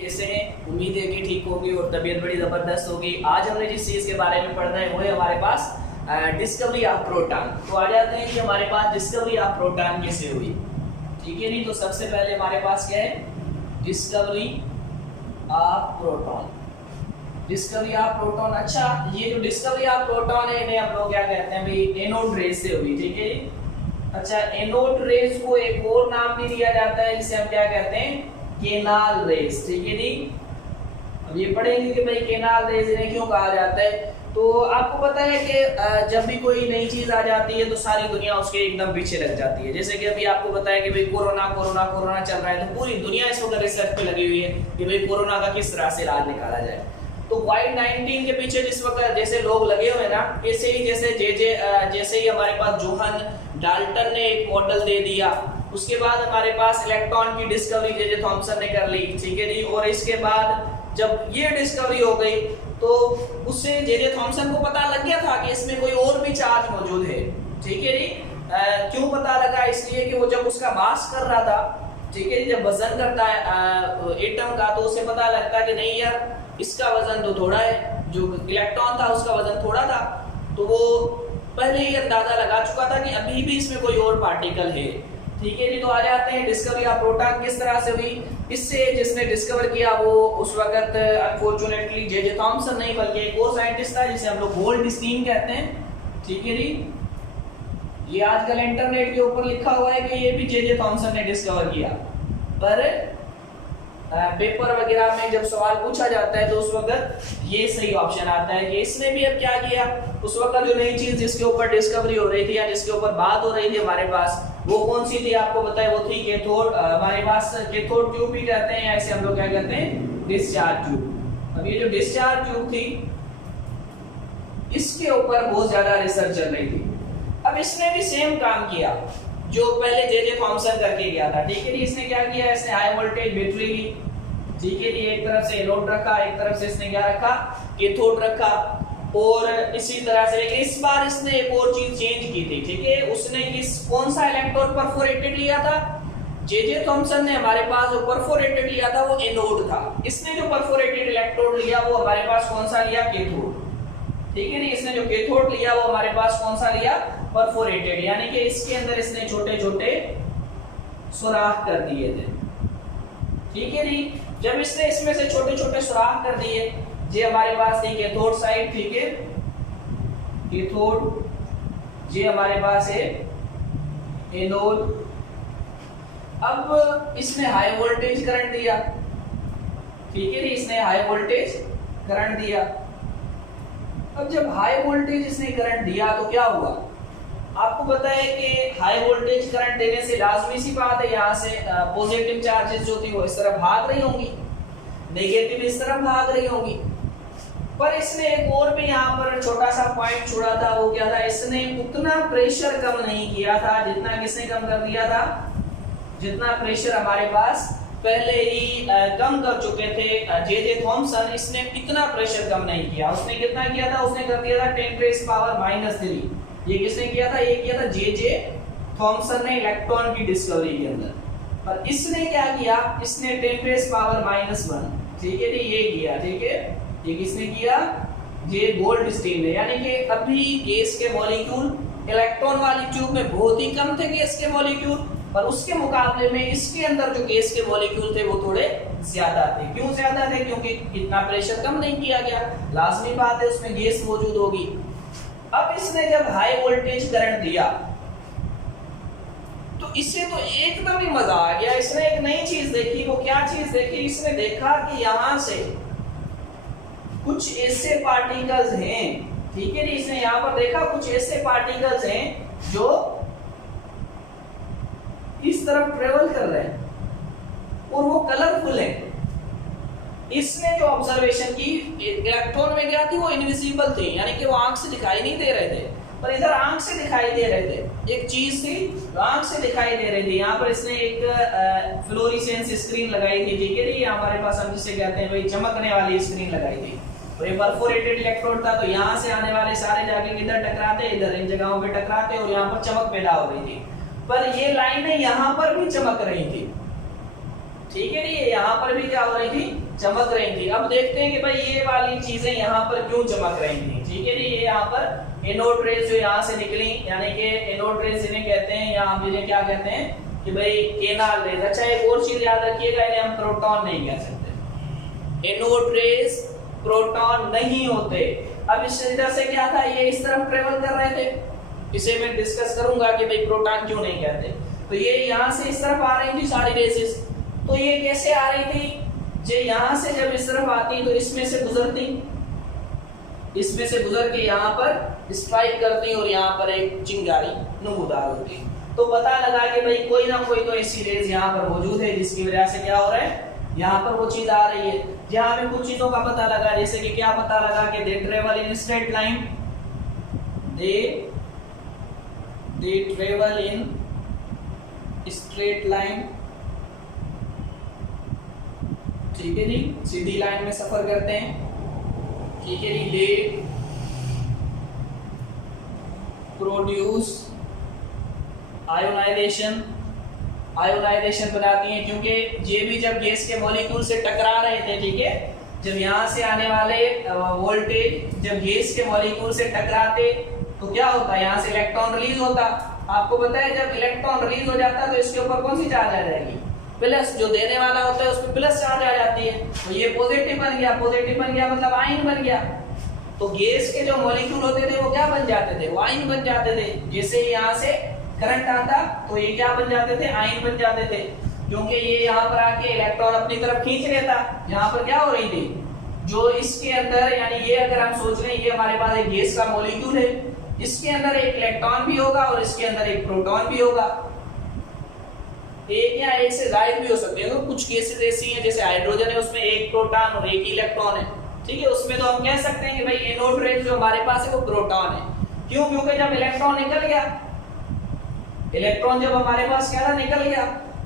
कैसे हैं? उम्मीद है कि ठीक होगी और तबीयत बड़ी ज़बरदस्त होगी। आज हमने जिस चीज़ के बारे में पढ़ना है वो है हमारे पास डिस्कवरी ऑफ प्रोटॉन। तो आ जाते हैं कि हमारे पास डिस्कवरी ऑफ प्रोटॉन कैसे हुई। ठीक है नहीं, तो सबसे पहले हमारे पास क्या है, discovery of proton. Discovery of proton, अच्छा ये जो डिस्कवरी ऑफ प्रोटॉन है इन्हें हम लोग क्या कहते हैं भाई, एनोड रेज से हुई। ठीक है, अच्छा एनोड रेज को एक और नाम भी दिया जाता है जिसे हम क्या कहते हैं, केनाल रेज। ठीक है जी, अब ये पढ़ेंगे कि भाई केनाल रेज इन्हें क्यों कहा जाता है। तो आपको पता है कि जब भी कोई नई चीज आ जाती है तो सारी दुनिया उसके एकदम पीछे लग जाती है। जैसे कि अभी आपको बताया कि भाई कोरोना कोरोना कोरोना चल रहा है, तो पूरी दुनिया इस वक्त रिसर्च पे लगी हुई है कि भाई कोरोना का किस तरह से इलाज निकाला जाए। तो कोविड-19 के पीछे जिस वक्त जैसे लोग लगे हुए ना, ऐसे ही जैसे ही हमारे पास जोहन डाल्टन ने एक मॉडल दे दिया, उसके बाद हमारे पास इलेक्ट्रॉन की डिस्कवरी जे थॉमसन ने कर ली। ठीक है जी, और इसके बाद जब ये डिस्कवरी हो गई तो उससे जे थॉमसन को पता लग गया था कि इसमें कोई और भी चार्ज मौजूद है। ठीक है जी, क्यों पता लगा, इसलिए कि वो जब उसका मास कर रहा था, ठीक है, जब वजन करता है एटम का, तो उसे पता लगता है कि नहीं यार इसका वजन तो थोड़ा है, जो इलेक्ट्रॉन था उसका वजन थोड़ा था, तो वो पहले ही अंदाजा लगा चुका था कि अभी भी इसमें कोई और पार्टिकल है। ठीक है जी, तो आ जाते हैं डिस्कवरी ऑफ प्रोटॉन किस तरह से हुई। इससे जिसने डिस्कवर किया वो उस वक्त अनफॉर्चुनेटली जे थॉमसन नहीं बल्कि एक और साइंटिस्ट था जिसे हम लोग गोल्डस्टीन कहते हैं। ठीक है जी, ये आजकल इंटरनेट के ऊपर लिखा हुआ है कि ये भी जे थॉमसन ने डिस्कवर किया, पर पेपर वगैरह में जब सवाल पूछा जाता है तो उस वक्त ये सही ऑप्शन आता है कि इसने भी अब क्या किया, उस वक्त जो नई चीज जिसके ऊपर डिस्कवरी हो रही थी या जिसके ऊपर बात हो रही थी हमारे पास, वो कौन सी थी आपको बताया, वो थी कैथोड। हमारे पास कैथोड ट्यूब भी कहते हैं, ऐसे हम लोग क्या कहते हैं, डिस्चार्ज ट्यूब। अब ये जो डिस्चार्ज ट्यूब थी इसके ऊपर बहुत ज्यादा रिसर्च चल रही थी। अब इसने भी सेम काम किया जो पहले जे थॉमसन करके गया था। ठीक है जी, इसने क्या किया, इसने हाई वोल्टेज बैटरी ली। ठीक है जी, एक तरफ से एनोड रखा, एक तरफ से इसने क्या रखा, कैथोड रखा, और इसी तरह से। लेकिन इस बार इसने एक और चीज चेंज की थी। ठीक है, उसने कौन सा इलेक्ट्रोड परफोरेटेड लिया था, जे थॉमसन ने हमारे पास जो परफोरेटेड लिया था वो एनोड था। इसने जो परफोरेटेड इलेक्ट्रोड लिया वो हमारे पास कौन सा लिया, कैथोड। ठीक है जी, इसने जो कैथोड लिया वो हमारे पास कौन सा लिया, परफोरेटेड, यानी कि इसके अंदर इसने छोटे छोटे सुराख कर दिए थे। ठीक है जी, जब इसने इसमें से छोटे छोटे सुराख कर दिए, ये हमारे पास थी कैथोड साइड। ठीक है, कैथोड, ये हमारे पास है एनोड। अब इसने हाई वोल्टेज करंट दिया। ठीक है जी, इसने हाई वोल्टेज करंट दिया। अब जब हाई वोल्टेज इसने करंट दिया तो क्या हुआ, आपको पता है कि हाई वोल्टेज करंट देने से लाजमी सी बात है यहाँ से पॉजिटिव चार्जेस जो थी वो इस तरफ भाग रही होंगी, नेगेटिव इस तरफ भाग रही होंगी। पर इसने एक और भी यहाँ पर छोटा सा पॉइंट छोड़ा था, वो क्या था, इसने उतना प्रेशर कम नहीं किया था जितना किसने कम कर दिया था, जितना प्रेशर हमारे पास पहले ही कम कर चुके थे जे थॉमसन। इसने इतना प्रेशर कम नहीं किया। उसने कितना किया था, उसने कर दिया था 10⁻⁻3। ये किसने किया था, ये किया था जे थॉमसन ने इलेक्ट्रॉन की डिस्कवरी के अंदर। पर इसने क्या किया, इसने 10⁻⁻1। ठीक है जी, ये किया। ठीक है, ये किसने किया, ये गोल्डस्टीन ने। यानी कि अभी गैस के मॉलिक्यूल इलेक्ट्रॉन वाली ट्यूब में बहुत ही कम थे गैस के मॉलिक्यूल, पर उसके मुकाबले में इसके अंदर जो गैस के मॉलिक्यूल थे वो थोड़े ज्यादा थे। क्यों ज्यादा थे, क्योंकि इतना प्रेशर कम नहीं किया गया, लाजमी बात है उसमें गैस मौजूद होगी। अब इसने जब हाई वोल्टेज करंट दिया तो इससे तो एकदम ही मजा आ गया। इसने एक नई चीज देखी। वो क्या चीज देखी, इसने देखा कि यहां से कुछ ऐसे पार्टिकल्स हैं। ठीक है जी, इसने यहां पर देखा कुछ ऐसे पार्टिकल्स हैं जो इस तरफ ट्रेवल कर रहे हैं और वो कलरफुल है। इसने जो ऑब्जर्वेशन की, इलेक्ट्रॉन में क्या थी, वो इनविजिबल थी, यानी कि वो आंख से दिखाई नहीं दे रहे थे, पर इधर आंख से दिखाई दे रहे थे। एक चीज थी जो आंख से दिखाई दे रही थी। यहाँ पर इसने एक फ्लोरेसेंस स्क्रीन लगाई थी। ठीक है जी, हमारे पास हम जिसे कहते हैं भाई चमकने वाली स्क्रीन लगाई थी। और ये परफोरेटेड इलेक्ट्रोड था, तो यहाँ से आने वाले सारे जाके इधर टकराते, इधर इन जगहों पे टकराते और यहाँ पर चमक पैदा हो रही थी। पर ये लाइनें यहाँ पर भी चमक रही थी। ठीक है, ये यहाँ पर भी क्या हो रही थी, चमक रही थी। अब देखते हैं कि भाई ये वाली चीजें यहाँ पर क्यों चमक रही थी। ठीक है, ये यहाँ पर एनोड रेज जो यहाँ से निकली, यानी कि एनोड रेज इन्हें कहते हैं, या हम इन्हें क्या कहते हैं कि भाई केनाल रेज। अच्छा, एक और चीज याद रखिएगा, इन्हें हम प्रोटॉन नहीं कह सकते। एनोड रेज प्रोटॉन नहीं होते। अब इस इधर से क्या था, ये इस तरफ ट्रेवल कर रहे थे, इसे मैं डिस्कस करूंगा कि भाई प्रोटॉन क्यों नहीं कहते। तो ये यहाँ से इस तरफ आ रही थी सारी रेजेस, तो ये कैसे आ रही थी, जो यहाँ से जब इस तरफ आती तो इसमें से गुजरती, इसमें से गुजर के यहाँ पर स्ट्राइक करती और यहाँ पर एक चिंगारी नमूदार होती। तो पता लगा कि भाई कोई ना कोई तो ऐसी रेज यहाँ पर मौजूद है जिसकी वजह से क्या हो रहा है, यहाँ पर वो चीज आ रही है। जहाँ हमें कुछ चीजों का पता लगा, जैसे कि क्या पता लगा कि they travel in straight line, they travel in straight line. ठीक है जी, सीधी लाइन में सफर करते हैं। ठीक है जी, दे प्रोड्यूस आयोनाइजेशन, आयोनाइजेशन बनाती हैं, क्योंकि ये भी जब गैस के मॉलिक्यूल से टकरा रहे थे, ठीक है, जब यहाँ से आने वाले वोल्टेज जब गैस के मॉलिक्यूल से टकराते तो क्या होता है, यहाँ से इलेक्ट्रॉन रिलीज होता। आपको पता है जब इलेक्ट्रॉन रिलीज हो जाता है तो इसके ऊपर कौन सी चार्ज आ जाएगी, प्लस। जो देने वाला होता है उसमें प्लस चार्ज आ जाती है, तो ये पॉजिटिव बन गया, पॉजिटिव बन गया मतलब आयन बन गया। तो गैस के जो मॉलिक्यूल होते थे वो क्या बन जाते थे, वो आयन बन जाते थे। जैसे यहाँ से करंट आता तो ये क्या बन जाते थे, आयन बन जाते थे, क्योंकि ये यहाँ पर आके इलेक्ट्रॉन अपनी तरफ खींच लेता। यहाँ पर क्या हो रही थी, जो इसके अंदर, यानी ये अगर हम सोच रहे हैं ये हमारे पास एक गैस का मॉलिक्यूल है, इसके अंदर एक इलेक्ट्रॉन भी होगा और इसके अंदर एक प्रोटॉन भी होगा। एक या एक से ज्यादा भी हो सकते हैं। तो कुछ केसेस ऐसी हैं जैसे हाइड्रोजन है, उसमें एक प्रोटॉन और एक इलेक्ट्रॉन है। ठीक है, उसमें तो हम कह सकते हैं कि भाई एनोड रेज जो हमारे पास है वो प्रोटॉन है। क्यों, क्योंकि जब इलेक्ट्रॉन निकल गया, इलेक्ट्रॉन जब हमारे पास क्या था, निकल गया,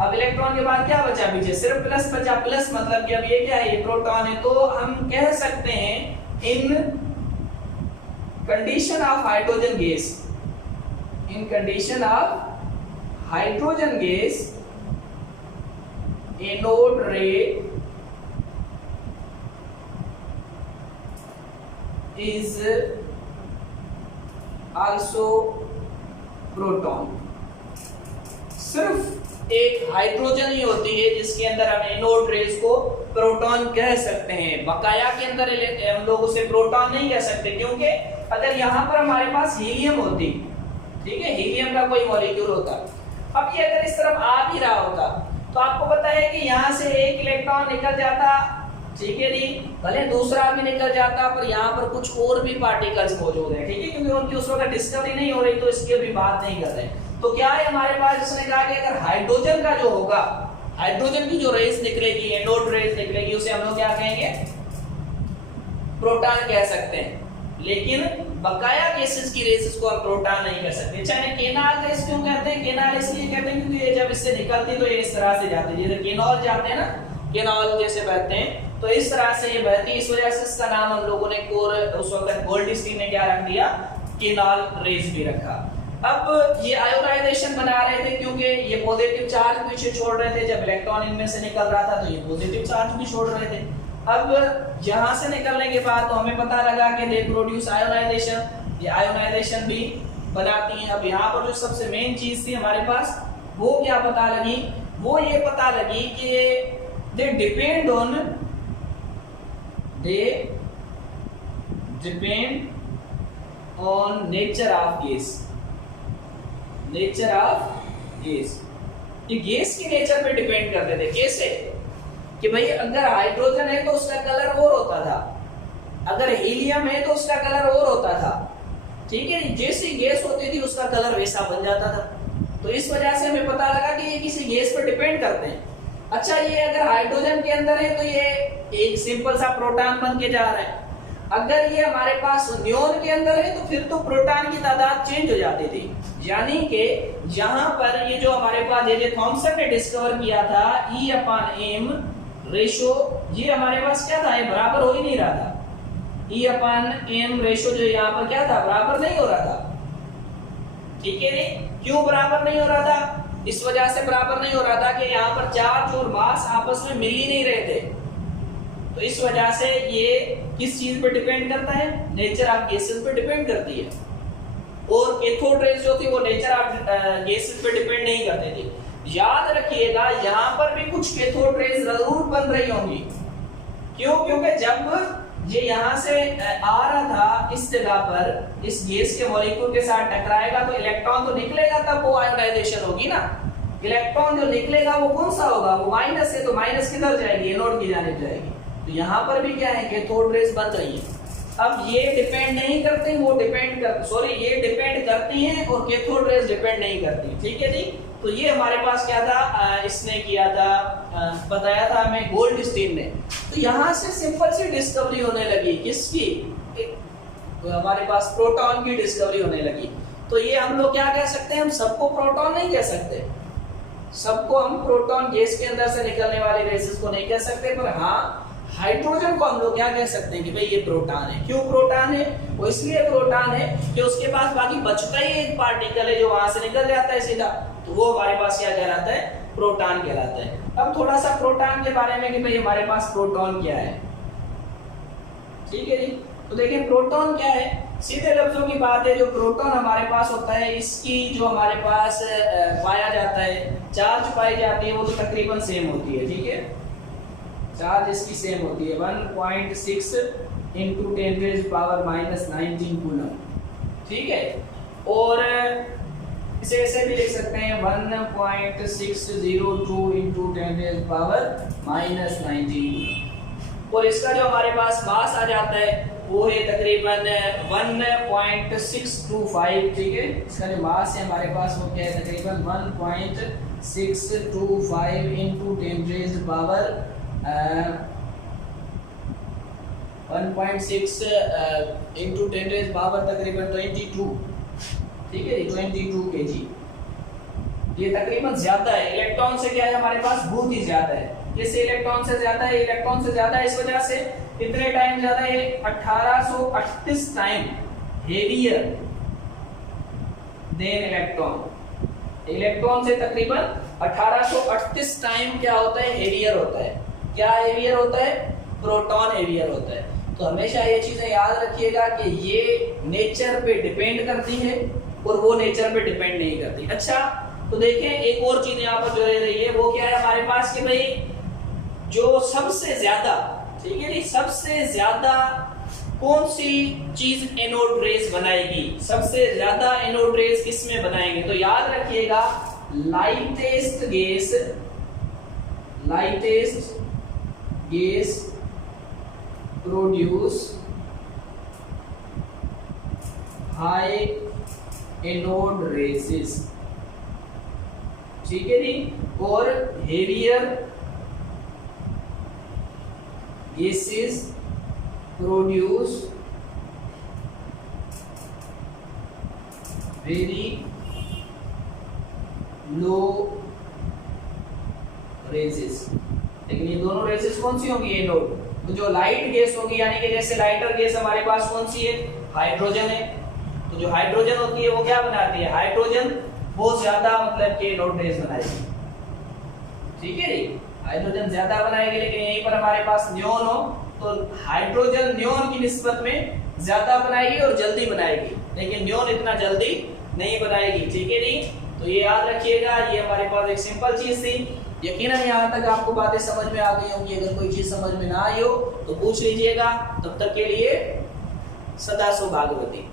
अब इलेक्ट्रॉन के बाद क्या बचा, पीछे सिर्फ प्लस बचा। प्लस मतलब कि अब ये क्या है, ये प्रोटॉन है। तो हम कह सकते हैं in condition of hydrogen gas, in condition of hydrogen gas anode ray is also proton। सिर्फ एक हाइड्रोजन ही होती है जिसके अंदर हम एनोड रेज को प्रोटॉन कह सकते हैं। बकाया के अंदर हम लोग उसे प्रोटॉन नहीं कह सकते, क्योंकि अगर यहाँ पर हमारे पास हीलियम होती, ठीक है, हीलियम का कोई मॉलिक्यूल होता, अब ये अगर इस तरफ आ भी रहा होता तो आपको पता है कि यहाँ से एक इलेक्ट्रॉन निकल जाता, ठीक है जी, भले दूसरा भी निकल जाता, पर यहाँ पर कुछ और भी पार्टिकल्स मौजूद हैं। ठीक है, क्योंकि उनकी उस वक्त डिस्कवरी नहीं हो रही तो इसकी अभी बात नहीं कर रहे। तो क्या है हमारे पास, जिसने कहा कि अगर हाइड्रोजन का जो होगा, हाइड्रोजन की जो रेस निकलेगी, एनोड रेस निकलेगी, उसे हम लोग क्या कहेंगे, प्रोटॉन कह सकते हैं। लेकिन बकाया गैसेस की रेस को हम प्रोटॉन नहीं कह सकते। चाहे केनाल रेस क्यों कहते हैं, केनाल इसलिए कहते हैं क्योंकि ये जब इससे निकलती तो ये इस तरह से जाती है, जैसे केनॉल जाते हैं ना, केनॉल जैसे बहते हैं, तो इस तरह से ये बहती, इस वजह से इसका नाम हम लोगों ने उस वक्त गोल्डस्टीन ने क्या रख दिया, केनाल रेस भी रखा। अब ये आयोनाइजेशन बना रहे थे क्योंकि ये पॉजिटिव चार्ज पीछे छोड़ रहे थे, जब इलेक्ट्रॉन इनमें से निकल रहा था तो ये पॉजिटिव चार्ज भी छोड़ रहे थे। अब यहाँ से निकलने के बाद तो हमें पता लगा कि दे प्रोड्यूस आयोनाइजेशन, ये आयोनाइजेशन भी बनाती हैं। अब यहाँ पर जो सबसे मेन चीज थी हमारे पास, वो क्या पता लगी, वो ये पता लगी कि they depend on nature of gas, nature of gas. ये गैस के नेचर पे डिपेंड करते थे। कैसे, कि भाई अगर हाइड्रोजन है तो उसका कलर और होता था, अगर हीलियम है तो उसका कलर और होता था। ठीक है, जैसी गैस होती थी उसका कलर वैसा बन जाता था। तो इस वजह से हमें पता लगा कि ये किसी गैस पर डिपेंड करते हैं। अच्छा, ये अगर हाइड्रोजन के अंदर है तो ये एक सिंपल सा प्रोटॉन बन के जा रहा है। अगर ये हमारे पास नियोन के अंदर है तो फिर तो प्रोटॉन की तादाद चेंज हो जाती थी। यानी कि यहाँ पर ये जो हमारे पास ये थॉमसन ने डिस्कवर किया था E/m रेशो, ये हमारे पास क्या था, ये बराबर हो ही नहीं रहा था। E/m रेशो जो यहाँ पर क्या था, बराबर नहीं हो रहा था। ठीक है, क्यों बराबर नहीं हो रहा था, इस वजह से बराबर नहीं हो रहा था कि यहाँ पर चार्ज और मास आपस में मिल ही नहीं रहे थे। तो इस वजह से ये किस चीज पे डिपेंड करता है, नेचर ऑफ गैसेस पे डिपेंड करती है। और कैथोड रेज जो थी वो नेचर ऑफ गैसेस पे डिपेंड नहीं करती थी। याद रखिएगा यहाँ पर भी कुछ कैथोड रेज जरूर बन रही होंगी। क्यों? क्योंकि जब ये यहाँ से आ रहा था इस जगह पर, इस गैस के मॉलिक्यूल के साथ टकराएगा तो इलेक्ट्रॉन तो निकलेगा, तब वो आयोनाइजेशन होगी ना। इलेक्ट्रॉन जो निकलेगा वो कौन सा होगा, वो माइनस है, तो माइनस किधर जाएगी, एनोड की जानिब जाएगी। तो यहाँ पर भी क्या है, कैथोड रेज बन रही है। अब ये डिपेंड नहीं करते, वो डिपेंड कर सॉरी ये डिपेंड करती हैं और कैथोड रेज डिपेंड नहीं करती। ठीक है जी। तो ये हमारे पास क्या था, इसने किया था, बताया था हमें गोल्डस्टीन ने। तो यहाँ से सिंपल सी डिस्कवरी होने लगी, किसकी, हमारे पास प्रोटॉन की डिस्कवरी होने लगी। तो ये हम लोग क्या कह सकते हैं, हम सबको प्रोटॉन नहीं कह सकते, सबको हम प्रोटॉन गैस के अंदर से निकलने वाले रेसेस को नहीं कह सकते, पर हाँ हाइड्रोजन को हम लोग क्या कह सकते हैं कि भाई ये प्रोटॉन है। क्यों प्रोटॉन है, वो इसलिए प्रोटॉन है कि उसके पास बाकी बचता ही एक पार्टिकल है जो वहां से निकल जाता है सीधा, तो वो हमारे पास क्या कहलाता है, प्रोटॉन कहलाता है। अब थोड़ा सा प्रोटॉन के बारे में कि भाई हमारे पास प्रोटॉन क्या है। ठीक है जी। तो देखिए प्रोटॉन क्या है, सीधे लफ्जों की बात है, जो प्रोटॉन हमारे पास होता है इसकी जो हमारे पास पाया जाता है, चार्ज पाई जाती है, वो तो तकरीबन सेम होती है। ठीक है, चार्ज इसकी सेम होती है 1.6 इंटू 10⁻⁻19 कूलम। ठीक है, और इसे ऐसे भी लिख सकते हैं 1.602 इंटू 10⁻⁻19। और इसका जो हमारे पास मास आ जाता है वो है तकरीबन 1.625। ठीक है, इसका जो मास है हमारे पास वो क्या है, तकरीबन 1.625 इंटू 1.6 इंटू 10⁻⁻ तकरीबन 22। ठीक है, 22 kg। ये तकरीबन ज्यादा है, इलेक्ट्रॉन से क्या है हमारे पास, बहुत ही ज्यादा है। जैसे इलेक्ट्रॉन से ज्यादा है, इलेक्ट्रॉन से ज्यादा है, इस वजह से कितने टाइम ज्यादा है, 1838 time heavier than electron. Electron से तकरीबन 1838 टाइम क्या होता है, हेवियर होता है। क्या हेवियर होता है, प्रोटॉन हेवियर होता है। तो हमेशा ये चीजें याद रखिएगा कि ये नेचर पे डिपेंड करती है और वो नेचर पे डिपेंड नहीं करती। अच्छा, तो देखें एक और चीज यहाँ पर जो रह रही है वो क्या है हमारे पास कि भाई जो सबसे ज्यादा, ठीक है जी, सबसे ज्यादा कौन सी चीज एनोड रेज बनाएगी, सबसे ज्यादा एनोड रेज किसमें बनाएंगे। तो याद रखिएगा lightest gas produce high anode rays. ठीक है जी, और heavier gases produce very low rays. लेकिन ये दोनों रेसेस कौन सी होंगी, एनोड। तो जो लाइट गैस होगी, यानी कि जैसे लाइटर गैस हमारे पास कौन सी है, हाइड्रोजन है। तो जो हाइड्रोजन होती है वो क्या बनाती है, हाइड्रोजन बहुत ज्यादा मतलब कि एनोड रेस बनाएगी। ठीक है जी, हाइड्रोजन ज्यादा बनाएगी। लेकिन यहीं पर हमारे पास नियोन हो तो हाइड्रोजन नियोन की निस्बत में ज्यादा बनाएगी और जल्दी बनाएगी, लेकिन नियोन इतना जल्दी नहीं बनाएगी। ठीक है जी, तो ये याद रखिएगा। ये हमारे पास एक सिंपल चीज थी। यकीनन यहाँ तक आपको बातें समझ में आ गई होंगी। अगर कोई चीज समझ में ना आई हो तो पूछ लीजिएगा। तब तक के लिए सदा सौभाग्यवती।